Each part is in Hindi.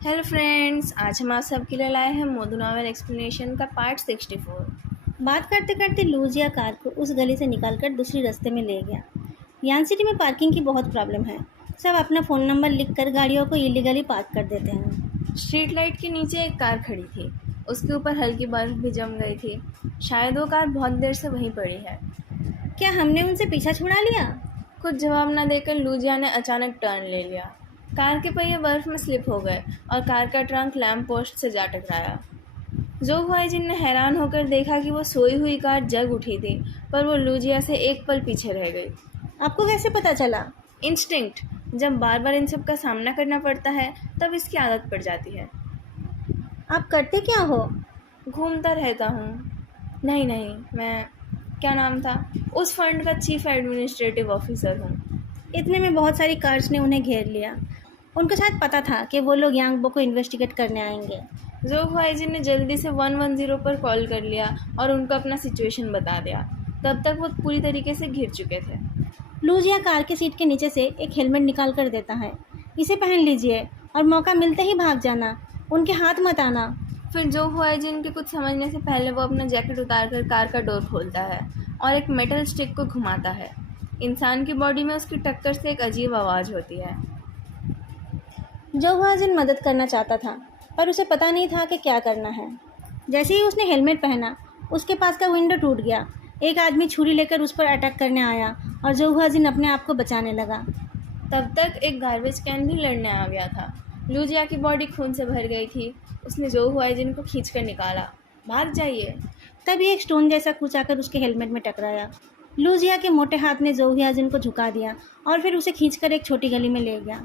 हेलो फ्रेंड्स, आज हम आप सबके लिए लाए हैं मोदू नॉवल एक्सप्लेनेशन का पार्ट 64। बात करते करते लूजिया कार को उस गली से निकालकर दूसरी रास्ते में ले गया। यान सिटी में पार्किंग की बहुत प्रॉब्लम है। सब अपना फ़ोन नंबर लिखकर गाड़ियों को इलीगली पार्क कर देते हैं। स्ट्रीट लाइट के नीचे एक कार खड़ी थी। उसके ऊपर हल्की बर्फ भी जम गई थी। शायद वो कार बहुत देर से वहीं पड़ी है। क्या हमने उनसे पीछा छुड़ा लिया? कुछ जवाब न देकर लूजिया ने अचानक टर्न ले लिया। कार के पहिए बर्फ में स्लिप हो गए और कार का ट्रंक लैम्प पोस्ट से जा टकराया। जो हुआ जिनने हैरान होकर देखा कि वो सोई हुई कार जग उठी थी, पर वो लूजिया से एक पल पीछे रह गई। आपको कैसे पता चला? इंस्टिंक्ट। जब बार बार इन सब का सामना करना पड़ता है तब इसकी आदत पड़ जाती है। आप करते क्या हो? घूमता रहता हूँ। नहीं, मैं क्या नाम था, उस फंड का चीफ एडमिनिस्ट्रेटिव ऑफिसर हूँ। इतने में बहुत सारी कार्स ने उन्हें घेर लिया। उनको शायद पता था कि वो लोग यांगबो को इन्वेस्टिगेट करने आएंगे। जो ख्वाहिजी ने जल्दी से 110 पर कॉल कर लिया और उनको अपना सिचुएशन बता दिया। तब तक वो पूरी तरीके से घिर चुके थे। लूजिया कार के सीट के नीचे से एक हेलमेट निकाल कर देता है। इसे पहन लीजिए और मौका मिलते ही भाग जाना। उनके हाथ मत आना। फिर जो ख्वाहिजी इनके कुछ समझने से पहले वो अपना जैकेट उतार कर कार का डोर खोलता है और एक मेटल स्टिक को घुमाता है। इंसान की बॉडी में उसकी टक्कर से एक अजीब आवाज़ होती है। जो वह मदद करना चाहता था, पर उसे पता नहीं था कि क्या करना है। जैसे ही उसने हेलमेट पहना, उसके पास का विंडो टूट गया। एक आदमी छुरी लेकर उस पर अटैक करने आया और जो वह अपने आप को बचाने लगा। तब तक एक गार्बेज कैन भी लड़ने आ गया था। लूजिया की बॉडी खून से भर गई थी। उसने जो हुआइजिन को खींचकर निकाला। भाग जाइए। तभी एक स्टोन जैसा कुछ आकर उसके हेलमेट में टकराया। लूजिया के मोटे हाथ ने जोहियाजिन को झुका दिया और फिर उसे खींचकर एक छोटी गली में ले गया।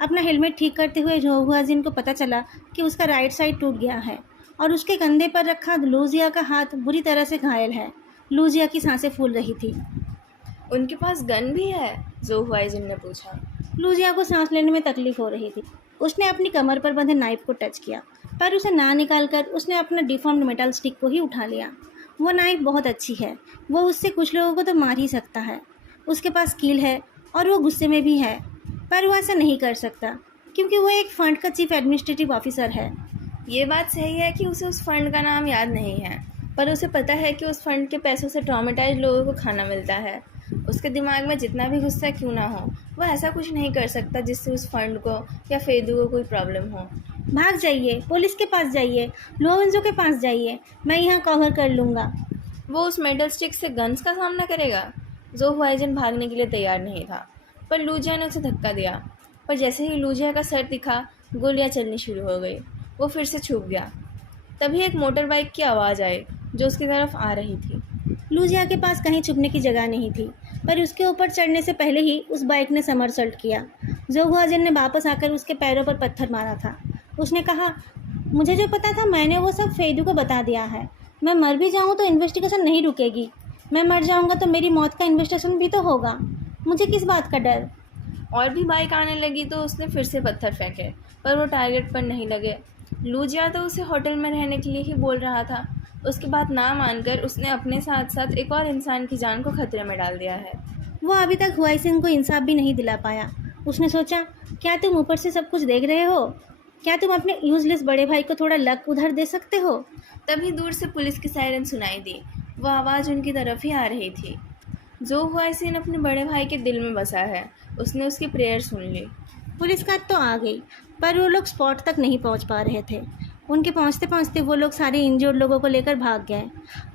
अपना हेलमेट ठीक करते हुए जोहुआजिन को पता चला कि उसका राइट साइड टूट गया है और उसके कंधे पर रखा लूजिया का हाथ बुरी तरह से घायल है। लूजिया की सांसें फूल रही थी। उनके पास गन भी है? जो हुआइजिन ने पूछा। लूजिया को सांस लेने में तकलीफ हो रही थी। उसने अपनी कमर पर बंधे नाइफ को टच किया, पर उसे ना निकालकर उसने अपना डिफॉर्म्ड मेटल स्टिक को ही उठा लिया। वो नाइफ बहुत अच्छी है। वो उससे कुछ लोगों को तो मार ही सकता है। उसके पास स्किल है और वो गुस्से में भी है, पर वो ऐसा नहीं कर सकता क्योंकि वो एक फंड का चीफ एडमिनिस्ट्रेटिव ऑफिसर है। ये बात सही है कि उसे उस फंड का नाम याद नहीं है, पर उसे पता है कि उस फंड के पैसों से ट्रॉमेटाइज लोगों को खाना मिलता है। उसके दिमाग में जितना भी गुस्सा क्यों ना हो, वह ऐसा कुछ नहीं कर सकता जिससे उस फंड को या फेदू को कोई प्रॉब्लम हो। भाग जाइए, पुलिस के पास जाइए, लोवेंजो के पास जाइए, मैं यहाँ कवर कर लूँगा। वो उस मेटल स्टिक से गन्स का सामना करेगा? जो हुआइजिन भागने के लिए तैयार नहीं था, पर लूजिया ने उसे धक्का दिया। पर जैसे ही लूजिया का सर दिखा, गोलियां चलनी शुरू हो गई। वो फिर से छुप गया। तभी एक मोटर बाइक की आवाज़ आई जो उसकी तरफ आ रही थी। लूजिया के पास कहीं छुपने की जगह नहीं थी, पर उसके ऊपर चढ़ने से पहले ही उस बाइक ने समरसल्ट किया। जो हुआजिन ने वापस आकर उसके पैरों पर पत्थर मारा था। उसने कहा, मुझे जो पता था मैंने वो सब फेदू को बता दिया है। मैं मर भी जाऊँ तो इन्वेस्टिगेशन नहीं रुकेगी। मैं मर जाऊँगा तो मेरी मौत का इन्वेस्टिगेशन भी तो होगा। मुझे किस बात का डर? और भी बाइक आने लगी तो उसने फिर से पत्थर फेंके, पर वो टारगेट पर नहीं लगे। लूजिया तो उसे होटल में रहने के लिए ही बोल रहा था। उसकी बात ना मानकर उसने अपने साथ साथ एक और इंसान की जान को खतरे में डाल दिया है। वो अभी तक हुआइसिन को इंसाफ भी नहीं दिला पाया। उसने सोचा, क्या तुम ऊपर से सब कुछ देख रहे हो? क्या तुम अपने यूजलेस बड़े भाई को थोड़ा लक उधर दे सकते हो? तभी दूर से पुलिस की सायरन सुनाई दी। वह आवाज़ उनकी तरफ ही आ रही थी। जो हुआइसिन अपने बड़े भाई के दिल में बसा है, उसने उसकी प्रेयर सुन ली। पुलिस कार तो आ गई, पर वो लोग स्पॉट तक नहीं पहुंच पा रहे थे। उनके पहुंचते पहुंचते वो लोग सारे इंजर्ड लोगों को लेकर भाग गए।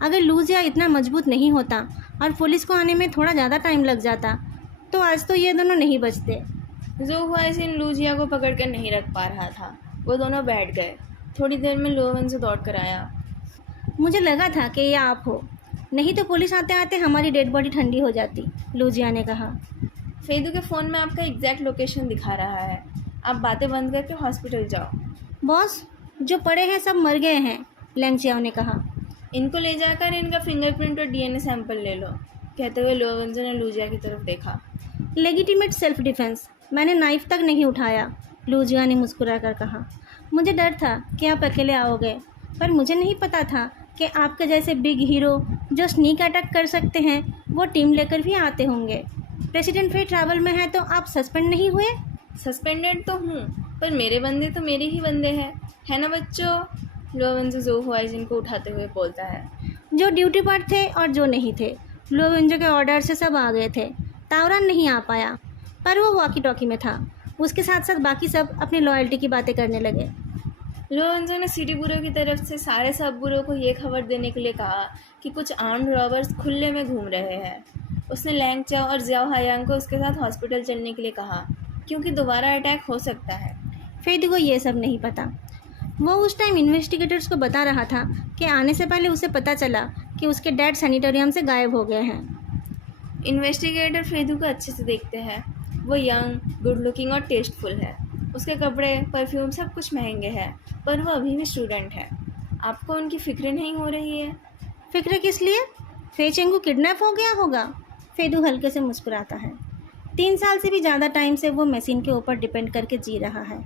अगर लूजिया इतना मजबूत नहीं होता और पुलिस को आने में थोड़ा ज़्यादा टाइम लग जाता, तो आज तो ये दोनों नहीं बचते। जो हुआइसिन लूजिया को पकड़कर नहीं रख पा रहा था। वो दोनों बैठ गए। थोड़ी देर में लोवन से दौड़ कर आया। मुझे लगा था कि ये आप हो, नहीं तो पुलिस आते आते हमारी डेड बॉडी ठंडी हो जाती, लूजिया ने कहा। फेदू के फ़ोन में आपका एग्जैक्ट लोकेशन दिखा रहा है। आप बातें बंद करके हॉस्पिटल जाओ। बॉस, जो पड़े हैं सब मर गए हैं, लेंगचियाओ ने कहा। इनको ले जाकर इनका फिंगरप्रिंट और डीएनए सैंपल ले लो, कहते हुए लोवेंजो ने लूजिया की तरफ देखा। लेजिटिमेट सेल्फ डिफेंस, मैंने नाइफ तक नहीं उठाया, लूजिया ने मुस्कुरा कर कहा। मुझे डर था कि आप अकेले आओगे, पर मुझे नहीं पता था कि आपके जैसे बिग हीरो जो स्नीक अटैक कर सकते हैं वो टीम लेकर भी आते होंगे। प्रेसिडेंट फे ट्रैवल में है तो आप सस्पेंड नहीं हुए? सस्पेंडेड तो हूँ, पर मेरे बंदे तो मेरे ही बंदे हैं, है ना बच्चों? लोवेंजो ज़ो हुआइजिन को उठाते हुए बोलता है। जो ड्यूटी पर थे और जो नहीं थे, लोवेंजो के ऑर्डर से सब आ गए थे। तावरान नहीं आ पाया, पर वो वॉकी टॉकी में था। उसके साथ साथ बाकी सब अपनी लॉयल्टी की बातें करने लगे। लोवेंजो ने सिटी ब्यूरो की तरफ से सारे सब ब्यूरो को ये खबर देने के लिए कहा कि कुछ आर्म्ड रॉबर्स खुले में घूम रहे हैं। उसने लैंग चाओ और जियाओ हायांग को उसके साथ हॉस्पिटल चलने के लिए कहा, क्योंकि दोबारा अटैक हो सकता है। फेदू को ये सब नहीं पता। वो उस टाइम इन्वेस्टिगेटर्स को बता रहा था कि आने से पहले उसे पता चला कि उसके डैड सैनिटोरियम से गायब हो गए हैं। इन्वेस्टिगेटर फेदू को अच्छे से देखते हैं। वो यंग, गुड लुकिंग और टेस्टफुल है। उसके कपड़े, परफ्यूम सब कुछ महंगे हैं, पर वो अभी भी स्टूडेंट है। आपको उनकी फिक्र नहीं हो रही है? फिक्र किस लिए? फे चेंगू किडनैप हो गया होगा। फेदू हल्के से मुस्कुराता है। 3 साल से भी ज़्यादा टाइम से वो मशीन के ऊपर डिपेंड करके जी रहा है।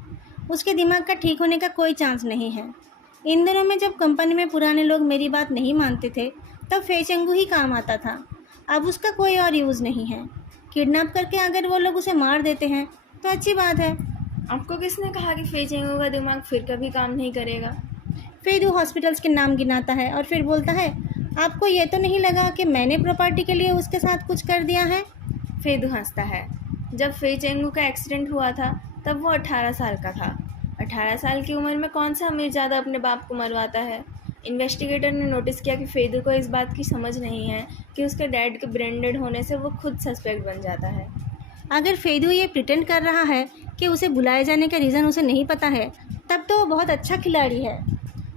उसके दिमाग का ठीक होने का कोई चांस नहीं है। इन दिनों में जब कंपनी में पुराने लोग मेरी बात नहीं मानते थे, तब फे चेंगू ही काम आता था। अब उसका कोई और यूज़ नहीं है। किडनैप करके अगर वो लोग उसे मार देते हैं तो अच्छी बात है। आपको किसने कहा कि फे चेंगू का दिमाग फिर कभी काम नहीं करेगा? फेदू हॉस्पिटल्स के नाम गिनाता है और फिर बोलता है, आपको ये तो नहीं लगा कि मैंने प्रॉपर्टी के लिए उसके साथ कुछ कर दिया है? फेदू हंसता है। जब फे चेंगू का एक्सीडेंट हुआ था तब वो 18 साल का था। 18 साल की उम्र में कौन सा अमीर ज़्यादा अपने बाप को मरवाता है? इन्वेस्टिगेटर ने नोटिस किया कि फेदू को इस बात की समझ नहीं है कि उसके डैड के ब्रेन डेड होने से वो खुद सस्पेक्ट बन जाता है। अगर फेदू ये प्रिटेंड कर रहा है कि उसे बुलाए जाने का रीज़न उसे नहीं पता है, तब तो वो बहुत अच्छा खिलाड़ी है।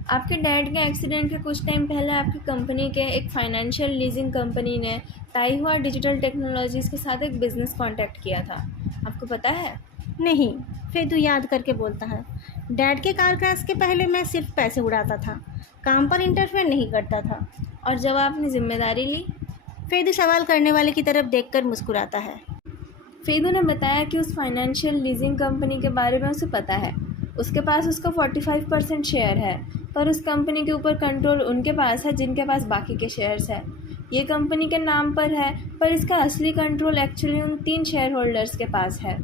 आपके डैड के एक्सीडेंट के कुछ टाइम पहले आपकी कंपनी के एक फाइनेंशियल लीजिंग कंपनी ने ताइहुआ डिजिटल टेक्नोलॉजीज़ के साथ एक बिज़नेस कॉन्टैक्ट किया था। आपको पता है? नहीं, फेदू याद करके बोलता है। डैड के कार क्रैश के पहले मैं सिर्फ पैसे उड़ाता था, काम पर इंटरफेयर नहीं करता था। और जब आपने जिम्मेदारी ली? फेदू सवाल करने वाले की तरफ देखकर मुस्कुराता है। फेदू ने बताया कि उस फाइनेंशियल लीजिंग कंपनी के बारे में उसे पता है। उसके पास उसका 45% शेयर है, पर उस कंपनी के ऊपर कंट्रोल उनके पास है जिनके पास बाकी के शेयर्स हैं। ये कंपनी के नाम पर है, पर इसका असली कंट्रोल एक्चुअली उन 3 शेयर होल्डर्स के पास है।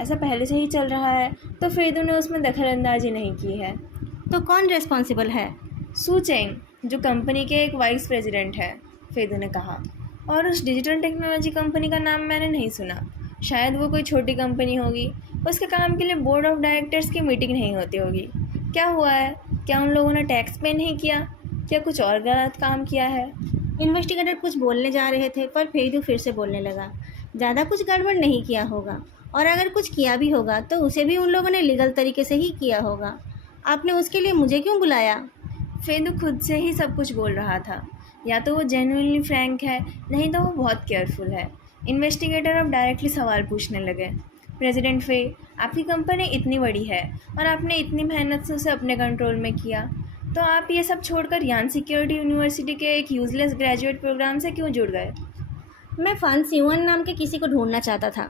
ऐसा पहले से ही चल रहा है, तो फेदू ने उसमें दखलंदाजी नहीं की है। तो कौन रिस्पॉन्सिबल है? सू चेंग, जो कंपनी के एक वाइस प्रेसिडेंट है, फेदू ने कहा। और उस डिजिटल टेक्नोलॉजी कंपनी का नाम मैंने नहीं सुना। शायद वो कोई छोटी कंपनी होगी। उसके काम के लिए बोर्ड ऑफ डायरेक्टर्स की मीटिंग नहीं होती होगी। क्या हुआ है? क्या उन लोगों ने टैक्स पे नहीं किया? क्या कुछ और गलत काम किया है? इन्वेस्टिगेटर कुछ बोलने जा रहे थे, पर फेदू फिर से बोलने लगा। ज़्यादा कुछ गड़बड़ नहीं किया होगा, और अगर कुछ किया भी होगा तो उसे भी उन लोगों ने लीगल तरीके से ही किया होगा। आपने उसके लिए मुझे क्यों बुलाया? फेदू खुद से ही सब कुछ बोल रहा था। या तो वो जेन्युइनली फ्रैंक है, नहीं तो वो बहुत केयरफुल है। इन्वेस्टिगेटर अब डायरेक्टली सवाल पूछने लगे। प्रेसिडेंट फे, आपकी कंपनी इतनी बड़ी है और आपने इतनी मेहनत से उसे अपने कंट्रोल में किया, तो आप ये सब छोड़कर यान सिक्योरिटी यूनिवर्सिटी के एक यूजलेस ग्रेजुएट प्रोग्राम से क्यों जुड़ गए? मैं फान सिवन नाम के किसी को ढूंढना चाहता था।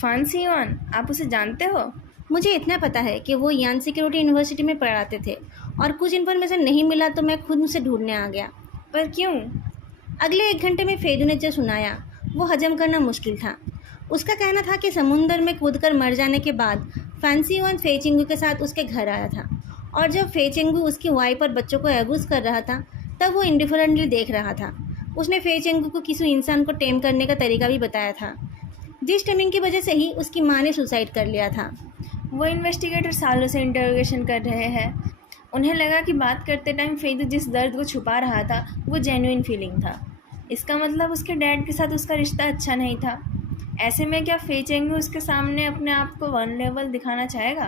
फान सिवन, आप उसे जानते हो? मुझे इतना पता है कि वो यान सिक्योरिटी यूनिवर्सिटी में पढ़ाते थे, और कुछ इन्फॉर्मेशन नहीं मिला तो मैं खुद उसे ढूंढने आ गया। पर क्यों? अगले 1 घंटे में फेदू ने जो सुनाया वो हजम करना मुश्किल था। उसका कहना था कि समुंदर में कूदकर मर जाने के बाद फैंसी वन फे चेंगू के साथ उसके घर आया था, और जब फे चेंगू उसकी वाइफ और बच्चों को एब्यूज़ कर रहा था तब वो इंडिफरेंटली देख रहा था। उसने फे चेंगू को किसी इंसान को टेम करने का तरीका भी बताया था, जिस टेमिंग की वजह से ही उसकी माँ ने सुसाइड कर लिया था। वो इन्वेस्टिगेटर सालों से इंटरोगेशन कर रहे हैं। उन्हें लगा कि बात करते टाइम फेदू जिस दर्द को छुपा रहा था वो जेन्युइन फीलिंग था। इसका मतलब उसके डैड के साथ उसका रिश्ता अच्छा नहीं था। ऐसे में क्या फे चेंगू उसके सामने अपने आप को वल्नरेबल दिखाना चाहेगा?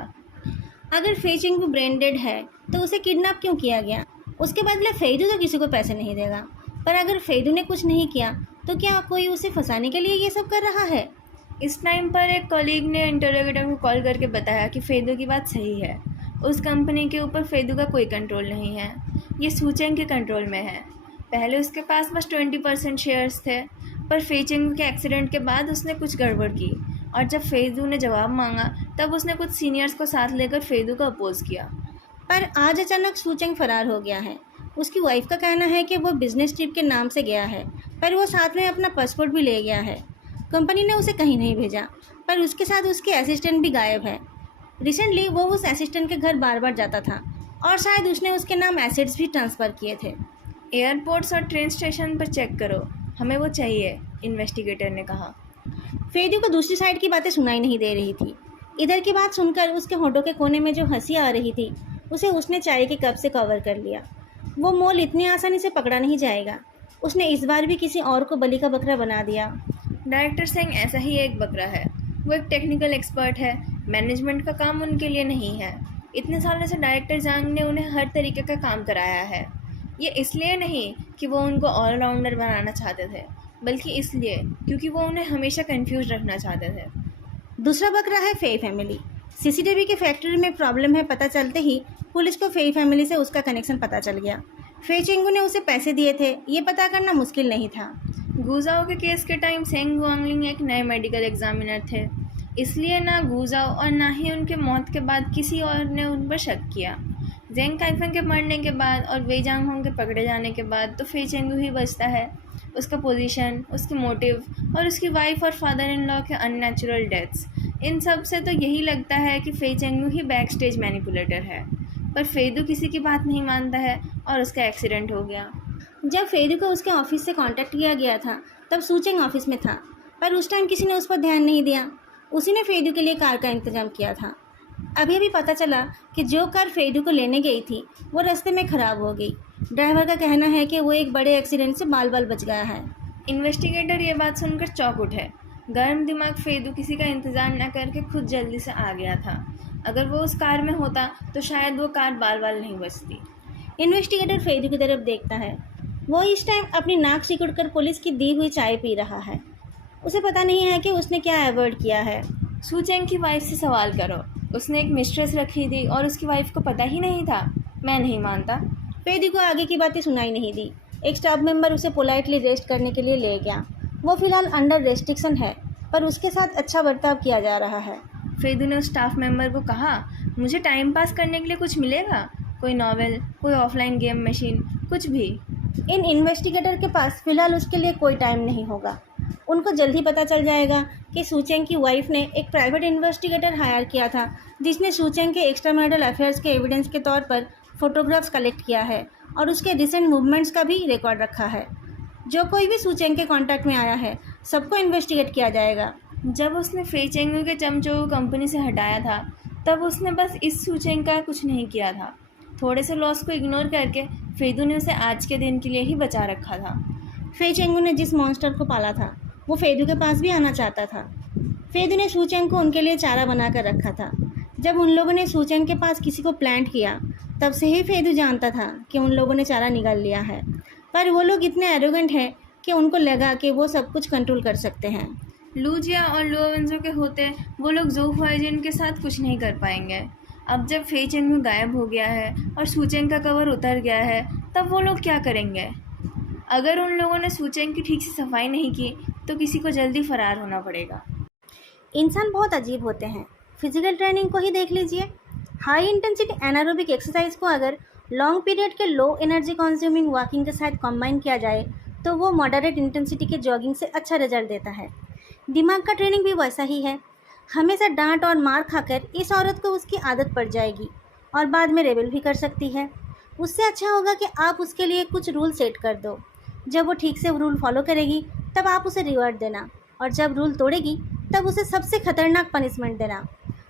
अगर फे चेंगू ब्रेन डेड है तो उसे किडनैप क्यों किया गया? उसके बदले फेदू तो किसी को पैसे नहीं देगा। पर अगर फेदू ने कुछ नहीं किया तो क्या कोई उसे फंसाने के लिए ये सब कर रहा है? इस टाइम पर एक कॉलीग ने इंटरोगेटर को कॉल करके बताया कि फेदू की बात सही है। उस कंपनी के ऊपर फेदू का कोई कंट्रोल नहीं है, ये सू चेंग के कंट्रोल में है। पहले उसके पास बस 20% शेयर्स थे, पर फे चेंगू के एक्सीडेंट के बाद उसने कुछ गड़बड़ की, और जब फेदू ने जवाब मांगा तब उसने कुछ सीनियर्स को साथ लेकर फेदू को अपोज किया। पर आज अचानक सू चेंग फरार हो गया है। उसकी वाइफ का कहना है कि वो बिजनेस ट्रिप के नाम से गया है, पर वो साथ में अपना पासपोर्ट भी ले गया है। कंपनी ने उसे कहीं नहीं भेजा, पर उसके साथ उसके असिस्टेंट भी गायब है। रिसेंटली वो उस असिस्टेंट के घर बार बार जाता था और शायद उसने उसके नाम एसेट्स भी ट्रांसफ़र किए थे। एयरपोर्ट्स और ट्रेन स्टेशन पर चेक करो, हमें वो चाहिए, इन्वेस्टिगेटर ने कहा। फेदू को दूसरी साइड की बातें सुनाई नहीं दे रही थी। इधर की बात सुनकर उसके होठों के कोने में जो हंसी आ रही थी उसे उसने चाय के कप से कवर कर लिया। वो मोल इतनी आसानी से पकड़ा नहीं जाएगा। उसने इस बार भी किसी और को बलि का बकरा बना दिया। डायरेक्टर सिंह ऐसा ही एक बकरा है। वो एक टेक्निकल एक्सपर्ट है, मैनेजमेंट का काम उनके लिए नहीं है। इतने सालों से डायरेक्टर जांग ने उन्हें हर तरीके का काम कराया है। ये इसलिए नहीं कि वो उनको ऑलराउंडर बनाना चाहते थे, बल्कि इसलिए क्योंकि वो उन्हें हमेशा कंफ्यूज रखना चाहते थे। दूसरा बकरा है फेई फैमिली। सीसीटीवी के फैक्ट्री में प्रॉब्लम है पता चलते ही पुलिस को फेई फैमिली से उसका कनेक्शन पता चल गया। फेई चेंगू ने उसे पैसे दिए थे, ये पता करना मुश्किल नहीं था। गुजाओ के केस के टाइम सेंग गुआंगलिंग एक नए मेडिकल एग्जामिनर थे, इसलिए ना गुजाओ और ना ही उनके मौत के बाद किसी और ने उन पर शक किया। जेंग काइफेंग के मरने के बाद और वे जांग होंग के पकड़े जाने के बाद तो फे चेंगू ही बचता है। उसका पोजीशन, उसकी मोटिव और उसकी वाइफ और फादर इन लॉ के अननेचुरल डेथ्स, इन सब से तो यही लगता है कि फे चेंगू ही बैक स्टेज मैनिपुलेटर है। पर फेदू किसी की बात नहीं मानता है और उसका एक्सीडेंट हो गया। जब फेदू को उसके ऑफिस से कांटेक्ट किया गया था तब सूचेंग ऑफिस में था, पर उस टाइम किसी ने उस पर ध्यान नहीं दिया। उसी ने फेदू के लिए कार का इंतजाम किया था। अभी पता चला कि जो कार फेदू को लेने गई थी वो रास्ते में ख़राब हो गई। ड्राइवर का कहना है कि वो एक बड़े एक्सीडेंट से बाल बाल बच गया है। इन्वेस्टिगेटर ये बात सुनकर चौंक उठे। गर्म दिमाग फेदू किसी का इंतज़ार न करके खुद जल्दी से आ गया था। अगर वो उस कार में होता तो शायद वो कार बाल बाल नहीं बचती। इन्वेस्टिगेटर फेदू की तरफ देखता है। वो इस टाइम अपनी नाक सिकुड़कर पुलिस की दी हुई चाय पी रहा है। उसे पता नहीं है कि उसने क्या अवॉइड किया है। सूचेंग की वाइफ से सवाल करो, उसने एक मिस्ट्रेस रखी थी और उसकी वाइफ को पता ही नहीं था। मैं नहीं मानता। फेदू को आगे की बातें सुनाई नहीं दी। एक स्टाफ मेंबर उसे पोलाइटली रेस्ट करने के लिए ले गया। वो फिलहाल अंडर रेस्ट्रिक्शन है, पर उसके साथ अच्छा बर्ताव किया जा रहा है। फेदू ने उस स्टाफ मेंबर को कहा, मुझे टाइम पास करने के लिए कुछ मिलेगा? कोई नॉवेल, कोई ऑफलाइन गेम मशीन, कुछ भी? इन इन्वेस्टिगेटर के पास फिलहाल उसके लिए कोई टाइम नहीं होगा। उनको जल्दी पता चल जाएगा कि सूचेंग की वाइफ ने एक प्राइवेट इन्वेस्टिगेटर हायर किया था जिसने सूचेंग के एक्स्ट्रामैरिटल अफेयर्स के एविडेंस के तौर पर फ़ोटोग्राफ्स कलेक्ट किया है और उसके रिसेंट मूवमेंट्स का भी रिकॉर्ड रखा है। जो कोई भी सूचेंग के कांटेक्ट में आया है सबको इन्वेस्टिगेट किया जाएगा। जब उसने फे चेंगू के चमचों को कंपनी से हटाया था तब उसने बस इस सूचेंग का कुछ नहीं किया था। थोड़े से लॉस को इग्नोर करके फेदू ने उसे आज के दिन के लिए ही बचा रखा था। फे चेंगू ने जिस मॉन्स्टर को पाला था वो फेदू के पास भी आना चाहता था। फेदू ने सूचेंग को उनके लिए चारा बना कर रखा था। जब उन लोगों ने सूचेंग के पास किसी को प्लांट किया तब से ही फेदू जानता था कि उन लोगों ने चारा निकाल लिया है, पर वो लोग इतने एरोगेंट हैं कि उनको लगा कि वो सब कुछ कंट्रोल कर सकते हैं। लूजिया और लुओवेंजो के होते वो लोग ज़ो हुआइजिन के साथ कुछ नहीं कर पाएंगे। अब जब फे चेंगू गायब हो गया है और सूचेंग का कवर उतर गया है तब वो लोग क्या करेंगे? अगर उन लोगों ने सूचेंग की ठीक से सफाई नहीं की तो किसी को जल्दी फरार होना पड़ेगा। इंसान बहुत अजीब होते हैं। फिजिकल ट्रेनिंग को ही देख लीजिए। हाई इंटेंसिटी एनारोबिक एक्सरसाइज को अगर लॉन्ग पीरियड के लो एनर्जी कंज्यूमिंग वॉकिंग के साथ कंबाइन किया जाए तो वो मॉडरेट इंटेंसिटी के जॉगिंग से अच्छा रिजल्ट देता है। दिमाग का ट्रेनिंग भी वैसा ही है। हमेशा डांट और मार खाकर इस औरत को उसकी आदत पड़ जाएगी और बाद में रेबेल भी कर सकती है। उससे अच्छा होगा कि आप उसके लिए कुछ रूल सेट कर दो। जब वो ठीक से रूल फॉलो करेगी तब आप उसे रिवॉर्ड देना, और जब रूल तोड़ेगी तब उसे सबसे खतरनाक पनिशमेंट देना।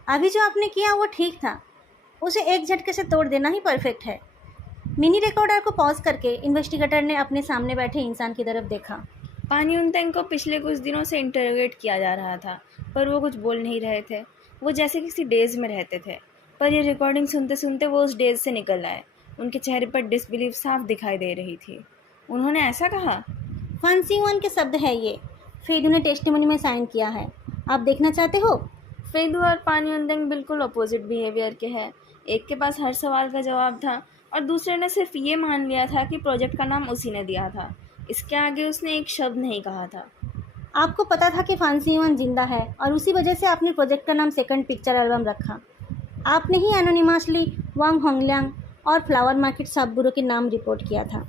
अभी जो आपने किया वो ठीक था, उसे एक झटके से तोड़ देना ही परफेक्ट है। मिनी रिकॉर्डर को पॉज करके इन्वेस्टिगेटर ने अपने सामने बैठे इंसान की तरफ देखा। पानी उनतेंग को पिछले कुछ दिनों से इंटरोगेट किया जा रहा था, पर वो कुछ बोल नहीं रहे थे। वो जैसे किसी डेज में रहते थे, पर ये रिकॉर्डिंग सुनते सुनते वो उस डेज से निकल आए। उनके चेहरे पर डिसबिलीव साफ दिखाई दे रही थी। उन्होंने ऐसा कहा, फंसीवन के शब्द है ये। फेदू ने टेस्टिमनी में साइन किया है। आप देखना चाहते हो? फेदू और पानी उनतेंग बिल्कुल अपोजिट बिहेवियर के हैं। एक के पास हर सवाल का जवाब था और दूसरे ने सिर्फ ये मान लिया था कि प्रोजेक्ट का नाम उसी ने दिया था। इसके आगे उसने एक शब्द नहीं कहा था। आपको पता था कि फंसीवन जिंदा है और उसी वजह से आपने प्रोजेक्ट का नाम सेकंड पिक्चर एल्बम रखा। आपने ही एनोनिमसली वांग होंगलियांग और फ्लावर मार्केट साबुरो के नाम रिपोर्ट किया था।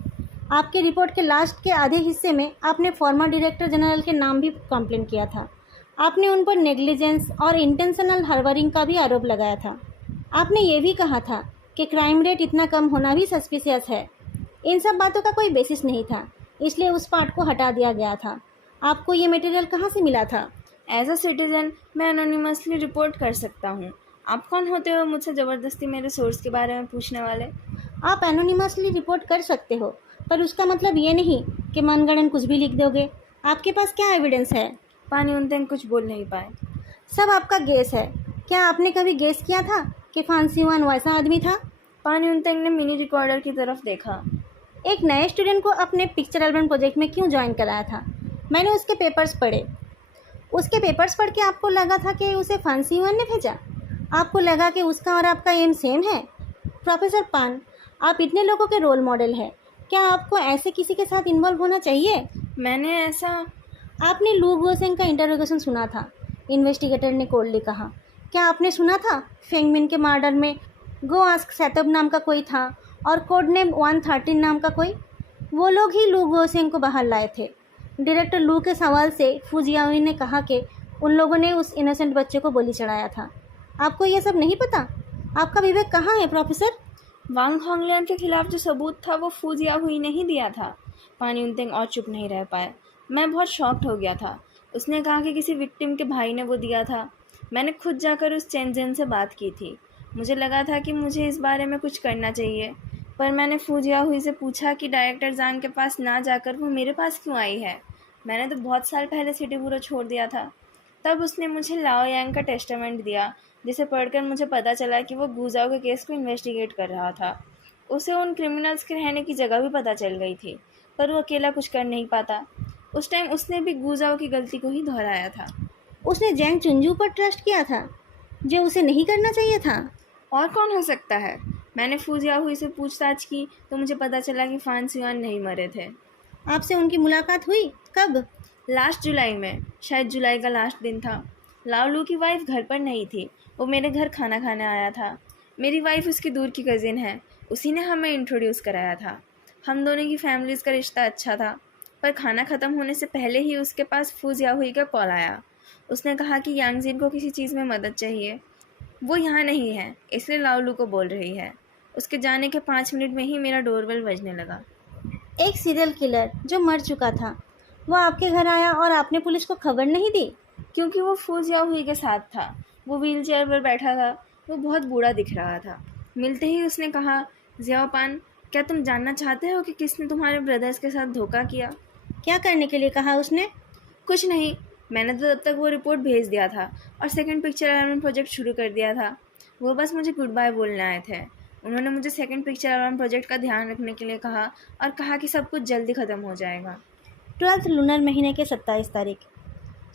आपके रिपोर्ट के लास्ट के आधे हिस्से में आपने फॉर्मर डायरेक्टर जनरल के नाम भी कंप्लेन किया था। आपने उन पर नेग्लिजेंस और इंटेंशनल हार्बरिंग का भी आरोप लगाया था। आपने ये भी कहा था कि क्राइम रेट इतना कम होना भी सस्पिशियस है। इन सब बातों का कोई बेसिस नहीं था, इसलिए उस पार्ट को हटा दिया गया था। आपको ये मटेरियल कहाँ से मिला था? एज अ सिटीजन मैं एनोनिमसली रिपोर्ट कर सकता हूँ। आप कौन होते हो मुझसे ज़बरदस्ती मेरे सोर्स के बारे में पूछने वाले? आप एनोनिमसली रिपोर्ट कर सकते हो, पर उसका मतलब ये नहीं कि मनगढ़ंत कुछ भी लिख दोगे। आपके पास क्या एविडेंस है? पानी उनतेंग कुछ बोल नहीं पाए। सब आपका गेस है। क्या आपने कभी गेस किया था कि फांसीवान वैसा आदमी था? पानी उनतेंग ने मिनी रिकॉर्डर की तरफ देखा। एक नए स्टूडेंट को अपने पिक्चर एल्बम प्रोजेक्ट में क्यों ज्वाइन कराया था? मैंने उसके पेपर्स पढ़े। उसके पेपर्स पढ़ के आपको लगा था कि उसे फांसीवान ने भेजा? आपको लगा कि उसका और आपका एम सेम है? प्रोफेसर पान, आप इतने लोगों के रोल मॉडल हैं, क्या आपको ऐसे किसी के साथ इन्वॉल्व होना चाहिए? मैंने ऐसा आपने लू गोसेंग का इंटरोगेशन सुना था, इन्वेस्टिगेटर ने कोल्डली कहा। क्या आपने सुना था फेंगमिन के मर्डर में गो आस्क सैतब नाम का कोई था और कोड नेम 113 नाम का कोई? वो लोग ही लू गोसेंग को बाहर लाए थे। डायरेक्टर लू के सवाल से फू जियाओई ने कहा कि उन लोगों ने उस इनोसेंट बच्चे को गोली चढ़ाया था। आपको ये सब नहीं पता? आपका विवेक कहाँ है प्रोफेसर? वांग होंगलियान के खिलाफ जो सबूत था वो फू जियाहुई ने ही दिया था। पानी उनतेंग और चुप नहीं रह पाए। मैं बहुत शॉक्ड हो गया था। उसने कहा कि किसी विक्टिम के भाई ने वो दिया था। मैंने खुद जाकर उस चेंजन से बात की थी। मुझे लगा था कि मुझे इस बारे में कुछ करना चाहिए, पर मैंने फू जियाहुई से पूछा कि डायरेक्टर जांग के पास ना जाकर वो मेरे पास क्यों आई है। मैंने तो बहुत साल पहले सिटी बुरो छोड़ दिया था। तब उसने मुझे लाओ यांग का टेस्टामेंट दिया, जिसे पढ़कर मुझे पता चला कि वो गुजाओ के केस को इन्वेस्टिगेट कर रहा था। उसे उन क्रिमिनल्स के रहने की जगह भी पता चल गई थी, पर वो अकेला कुछ कर नहीं पाता। उस टाइम उसने भी गुजाओ की गलती को ही दोहराया था। उसने जैंग चुंजू पर ट्रस्ट किया था, जो उसे नहीं करना चाहिए था। और कौन हो सकता है? मैंने फू जियाहुई से पूछताछ की तो मुझे पता चला कि फान सियान नहीं मरे थे। आपसे उनकी मुलाकात हुई? कब? लास्ट जुलाई में, शायद जुलाई का लास्ट दिन था। लाओलू की वाइफ घर पर नहीं थी। वो मेरे घर खाना खाने आया था। मेरी वाइफ उसकी दूर की कज़िन है। उसी ने हमें इंट्रोड्यूस कराया था। हम दोनों की फैमिलीज़ का रिश्ता अच्छा था, पर खाना ख़त्म होने से पहले ही उसके पास फू जियाहुई का कॉल आया। उसने कहा कि यांगजिन को किसी चीज़ में मदद चाहिए। वो यहाँ नहीं है, इसलिए लाओलू को बोल रही है। उसके जाने के 5 मिनट में ही मेरा डोरबेल बजने लगा। एक सीरियल किलर जो मर चुका था, वो आपके घर आया और आपने पुलिस को खबर नहीं दी? क्योंकि वो फू जियाहुई के साथ था। वो व्हील चेयर पर बैठा था। वो बहुत बूढ़ा दिख रहा था। मिलते ही उसने कहा, जियाओपान, क्या तुम जानना चाहते हो कि किसने तुम्हारे ब्रदर्स के साथ धोखा किया? क्या करने के लिए कहा उसने? कुछ नहीं, मैंने तो तब तक वो रिपोर्ट भेज दिया था और सेकंड पिक्चर एल्बम प्रोजेक्ट शुरू कर दिया था। वो बस मुझे गुड बाय बोलने आए थे। उन्होंने मुझे सेकंड पिक्चर एल्बम प्रोजेक्ट का ध्यान रखने के लिए कहा और कहा कि सब कुछ जल्दी ख़त्म हो जाएगा। 12 लूनर महीने के 27 तारीख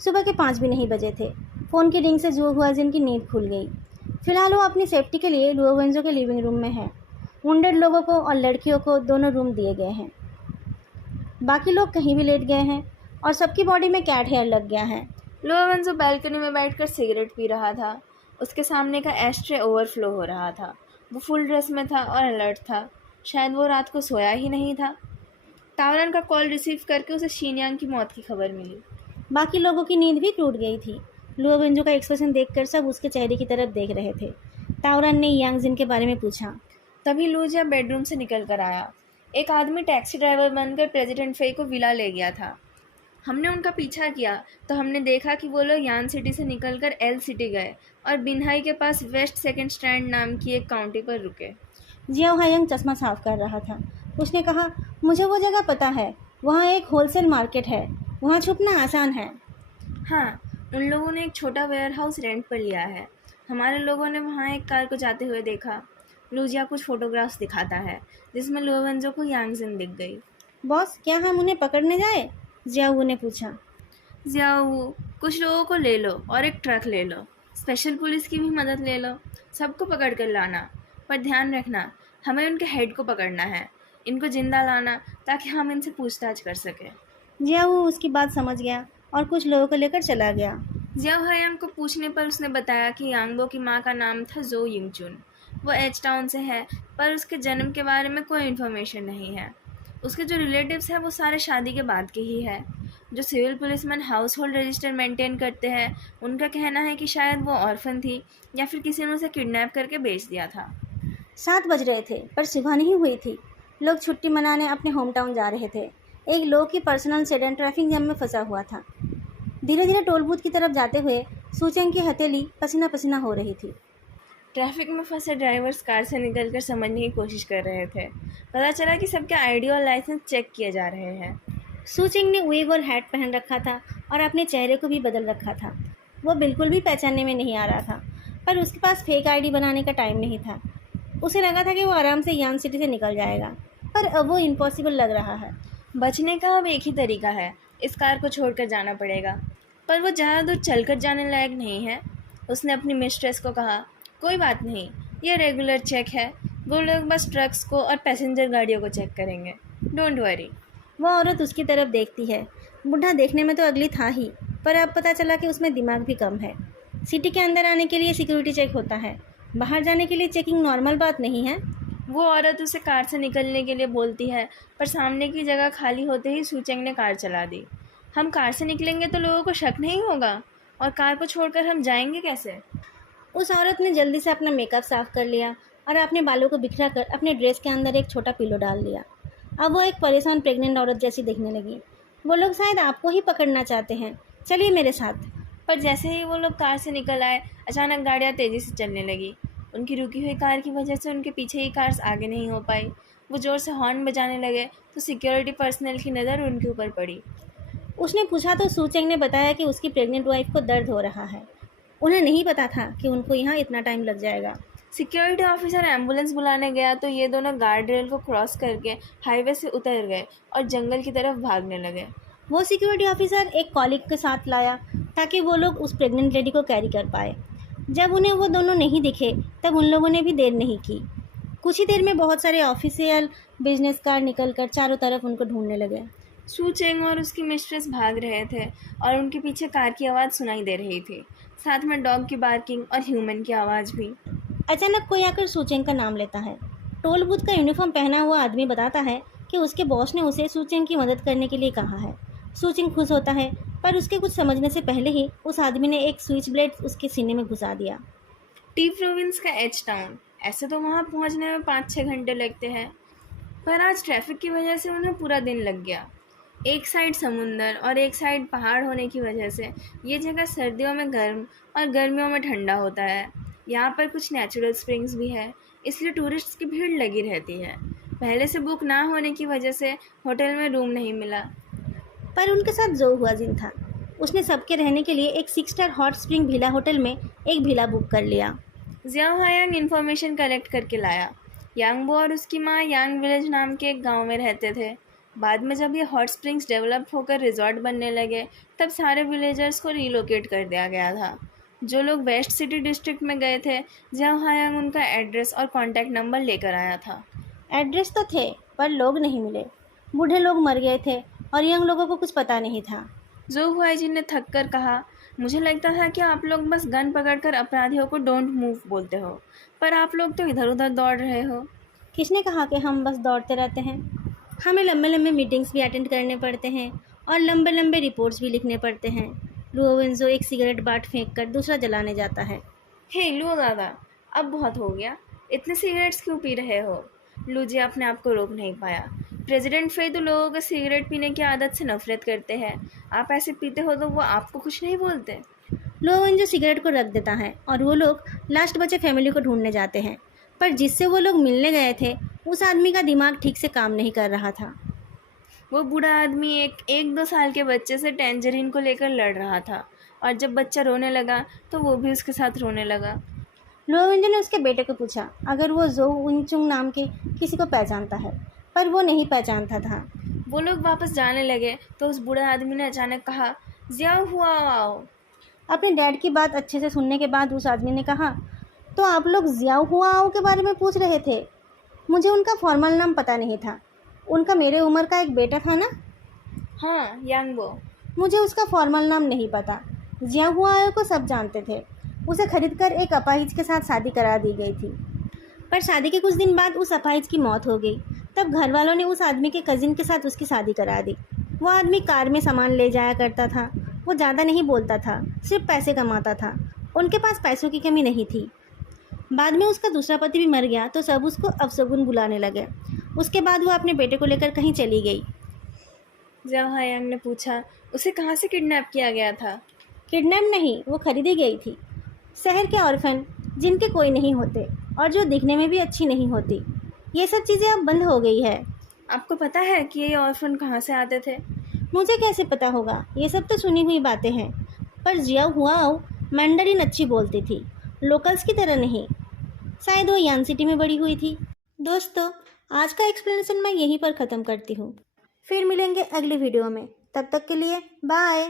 सुबह के 5 भी नहीं बजे थे। फ़ोन की रिंग से जुओ हुआजिन की नींद खुल गई। फिलहाल वो अपनी सेफ्टी के लिए लुओ वेंजो के लिविंग रूम में है। वुंडेड लोगों को और लड़कियों को दोनों रूम दिए गए हैं। बाकी लोग कहीं भी लेट गए हैं और सबकी बॉडी में कैट हेयर लग गया है। लोवेंजो बैल्कनी में बैठकर सिगरेट पी रहा था। उसके सामने का एस्ट्रे ओवरफ्लो हो रहा था। वो फुल ड्रेस में था और अलर्ट था। शायद वो रात को सोया ही नहीं था। टावरन का कॉल रिसीव करके उसे शीनयांग की मौत की खबर मिली। बाकी लोगों की नींद भी टूट गई थी। लुओ वेंजो का एक्सप्रेशन देखकर सब उसके चेहरे की तरफ देख रहे थे। टावरन ने यांगजिन के बारे में पूछा। तभी लूजिया बेडरूम से निकल कर आया। एक आदमी टैक्सी ड्राइवर बनकर प्रेसिडेंट फे को विला ले गया था। हमने उनका पीछा किया तो हमने देखा कि वो लोग यान सिटी से निकलकर एल सिटी गए और बिन्हाई के पास वेस्ट सेकंड स्ट्रैंड नाम की एक काउंटी पर रुके। जियाओ हायंग चश्मा साफ कर रहा था। उसने कहा, मुझे वो जगह पता है। वहाँ एक होलसेल मार्केट है। वहाँ छुपना आसान है। हाँ, उन लोगों ने एक छोटा वेयर हाउस रेंट पर लिया है। हमारे लोगों ने वहाँ एक कार को जाते हुए देखा। लूजिया कुछ फोटोग्राफ्स दिखाता है जिसमें लोवेंजो को यांगजिन दिख गई। बॉस, क्या हम उन्हें पकड़ने जाए? जियाओ ने पूछा। जियाओ, कुछ लोगों को ले लो और एक ट्रक ले लो। स्पेशल पुलिस की भी मदद ले लो। सबको पकड़ कर लाना, पर ध्यान रखना हमें उनके हेड को पकड़ना है। इनको जिंदा लाना ताकि हम इनसे पूछताछ कर सकें। जियाओ उसकी बात समझ गया और कुछ लोगों को लेकर चला गया। जियाओ हायांग को पूछने पर उसने बताया कि यांगबो की माँ का नाम था जो यिंगचुन। वो एच टाउन से है, पर उसके जन्म के बारे में कोई इन्फॉर्मेशन नहीं है। उसके जो रिलेटिव्स हैं वो सारे शादी के बाद के ही है। जो civil policeman household register maintain करते हैं, उनका कहना है कि शायद वो ऑर्फन थी या फिर किसी ने उसे किडनैप करके बेच दिया था। 7 बज रहे थे पर सुबह नहीं हुई थी। लोग छुट्टी मनाने अपने होम टाउन जा रहे थे। एक लोग की पर्सनल सेडान ट्रैफिक जैम में फंसा हुआ था। धीरे धीरे टोल बूथ की तरफ जाते हुए सूचेंग की हथेली पसीना पसीना हो रही थी। ट्रैफिक में फंसे ड्राइवर्स कार से निकलकर समझने की कोशिश कर रहे थे। पता चला कि सबके आईडी और लाइसेंस चेक किए जा रहे हैं। सूचिंग ने वेग और हैट पहन रखा था और अपने चेहरे को भी बदल रखा था। वो बिल्कुल भी पहचानने में नहीं आ रहा था, पर उसके पास फेक आईडी बनाने का टाइम नहीं था। उसे लगा था कि वो आराम से यांग सिटी से निकल जाएगा, पर अब वो इम्पॉसिबल लग रहा है। बचने का अब एक ही तरीका है, इस कार को छोड़कर जाना पड़ेगा। पर वो ज़्यादा दूर चलकर जाने लायक नहीं है। उसने अपनी मिस्ट्रेस को कहा, कोई बात नहीं, ये रेगुलर चेक है। वो लोग बस ट्रक्स को और पैसेंजर गाड़ियों को चेक करेंगे, डोंट वरी। वह औरत उसकी तरफ देखती है। बुढ़ा देखने में तो अगली था ही, पर अब पता चला कि उसमें दिमाग भी कम है। सिटी के अंदर आने के लिए सिक्योरिटी चेक होता है, बाहर जाने के लिए चेकिंग नॉर्मल बात नहीं है। वो औरत उसे कार से निकलने के लिए बोलती है, पर सामने की जगह खाली होते ही सूचेंग ने कार चला दी। हम कार से निकलेंगे तो लोगों को शक नहीं होगा, और कार को छोड़कर हम जाएंगे कैसे? उस औरत ने जल्दी से अपना मेकअप साफ कर लिया और अपने बालों को बिखरा कर अपने ड्रेस के अंदर एक छोटा पिलो डाल लिया। अब वो एक परेशान प्रेग्नेंट औरत जैसी दिखने लगी। वो लोग शायद आपको ही पकड़ना चाहते हैं, चलिए मेरे साथ। पर जैसे ही वो लोग कार से निकल आए, अचानक गाड़ियाँ तेज़ी से चलने लगी। उनकी रुकी हुई कार की वजह से उनके पीछे ही कार्स आगे नहीं हो पाई। वो ज़ोर से हॉर्न बजाने लगे तो सिक्योरिटी पर्सनल की नज़र उनके ऊपर पड़ी। उसने पूछा तो सूचेंग ने बताया कि उसकी प्रेग्नेंट वाइफ को दर्द हो रहा है। उन्हें नहीं पता था कि उनको यहाँ इतना टाइम लग जाएगा। सिक्योरिटी ऑफिसर एम्बुलेंस बुलाने गया तो ये दोनों गार्ड रेल को क्रॉस करके हाईवे से उतर गए और जंगल की तरफ भागने लगे। वो सिक्योरिटी ऑफिसर एक कॉलिग के साथ लाया ताकि वो लोग उस प्रेग्नेंट लेडी को कैरी कर पाए। जब उन्हें वो दोनों नहीं दिखे तब उन लोगों ने भी देर नहीं की। कुछ ही देर में बहुत सारे ऑफिशियल बिजनेस कार निकलकर चारों तरफ उनको ढूंढने लगे। सूचेंग और उसकी मिस्ट्रेस भाग रहे थे और उनके पीछे कार की आवाज़ सुनाई दे रही थी, साथ में डॉग की बार्किंग और ह्यूमन की आवाज़ भी। अचानक कोई आकर सूचेंग का नाम लेता है। टोल बूथ का यूनिफॉर्म पहना हुआ आदमी बताता है कि उसके बॉस ने उसे सूचेंग की मदद करने के लिए कहा है। सूचेंग खुश होता है, पर उसके कुछ समझने से पहले ही उस आदमी ने एक स्विच ब्लेड उसके सीने में घुसा दिया। टी प्रोविंस का एच टाउन, ऐसे तो वहाँ पहुँचने में 5-6 घंटे लगते हैं, पर आज ट्रैफिक की वजह से उन्हें पूरा दिन लग गया। एक साइड समुंदर और एक साइड पहाड़ होने की वजह से ये जगह सर्दियों में गर्म और गर्मियों में ठंडा होता है। यहाँ पर कुछ नेचुरल स्प्रिंग्स भी है, इसलिए टूरिस्ट्स की भीड़ लगी रहती है। पहले से बुक ना होने की वजह से होटल में रूम नहीं मिला। पर उनके साथ जो हुआ जिन था, उसने सबके रहने के लिए एक 6 star hot spring villa hotel में एक विला बुक कर लिया। जियाओ हायांग इन्फॉर्मेशन कलेक्ट करके लाया। यांगबो और उसकी माँ यांग विलेज नाम के एक गांव में रहते थे। बाद में जब ये हॉट स्प्रिंग्स डेवलप होकर रिजॉर्ट बनने लगे, तब सारे विलेजर्स को रिलोकेट कर दिया गया था। जो लोग वेस्ट सिटी डिस्ट्रिक्ट में गए थे, जियाओ हायांग उनका एड्रेस और कॉन्टैक्ट नंबर लेकर आया था। एड्रेस तो थे, पर लोग नहीं मिले। बूढ़े लोग मर गए थे और यंग लोगों को कुछ पता नहीं था। जो हुआइजिन ने थक कर कहा, मुझे लगता था कि आप लोग बस गन पकड़कर अपराधियों को डोंट मूव बोलते हो, पर आप लोग तो इधर उधर दौड़ रहे हो। किसने कहा कि हम बस दौड़ते रहते हैं? हमें लंबे लंबे मीटिंग्स भी अटेंड करने पड़ते हैं और लंबे लंबे रिपोर्ट्स भी लिखने पड़ते हैं। लुओवेंजो एक सिगरेट बाट फेंक कर दूसरा जलाने जाता है। हे लुओ दादा, अब बहुत हो गया, इतने सिगरेट्स क्यों पी रहे हो? लूजिया अपने आप को रोक नहीं पाया। प्रेसिडेंट फे तो लोगों को सिगरेट पीने की आदत से नफरत करते हैं। आप ऐसे पीते हो तो वो आपको कुछ नहीं बोलते? लुओवेंजो सिगरेट को रख देता है और वो लोग लास्ट बचे फैमिली को ढूंढने जाते हैं। पर जिससे वो लोग मिलने गए थे, उस आदमी का दिमाग ठीक से काम नहीं कर रहा था। वो बूढ़ा आदमी एक 2 साल के बच्चे से टैंजरीन को लेकर लड़ रहा था, और जब बच्चा रोने लगा तो वो भी उसके साथ रोने लगा। लुओवेंजो ने उसके बेटे को पूछा अगर वो जो विंगचुंग नाम के किसी को पहचानता है, पर वो नहीं पहचानता था। वो लोग वापस जाने लगे तो उस बूढ़े आदमी ने अचानक कहा, जियाओ हुआ आओ। अपने डैड की बात अच्छे से सुनने के बाद उस आदमी ने कहा, तो आप लोग जियाओ हुआओ के बारे में पूछ रहे थे? मुझे उनका फॉर्मल नाम पता नहीं था। उनका मेरे उम्र का एक बेटा था ना? हाँ, यांगबो। मुझे उसका फॉर्मल नाम नहीं पता। जियाओ हुआओ को सब जानते थे। उसे खरीदकर एक अपाहिज के साथ शादी करा दी गई थी, पर शादी के कुछ दिन बाद उस अपाहिज की मौत हो गई। तब घर वालों ने उस आदमी के कजिन के साथ उसकी शादी करा दी। वो आदमी कार में सामान ले जाया करता था। वो ज़्यादा नहीं बोलता था, सिर्फ पैसे कमाता था। उनके पास पैसों की कमी नहीं थी। बाद में उसका दूसरा पति भी मर गया तो सब उसको अपशगुन बुलाने लगे। उसके बाद वो अपने बेटे को लेकर कहीं चली गई। जब हायांग ने पूछा, उसे कहाँ से किडनैप किया गया था? किडनैप नहीं, वो खरीदी गई थी। शहर के ऑर्फन जिनके कोई नहीं होते और जो दिखने में भी अच्छी नहीं होती। ये सब चीज़ें अब बंद हो गई है। आपको पता है कि ये ऑर्फन कहाँ से आते थे? मुझे कैसे पता होगा, ये सब तो सुनी हुई बातें हैं। पर जिया हुआओ मैंडरिन अच्छी बोलती थी, लोकल्स की तरह नहीं। शायद वो यान सिटी में बड़ी हुई थी। दोस्तों, आज का एक्सप्लेनेशन मैं यहीं पर ख़त्म करती हूँ। फिर मिलेंगे अगली वीडियो में। तब तक के लिए बाय।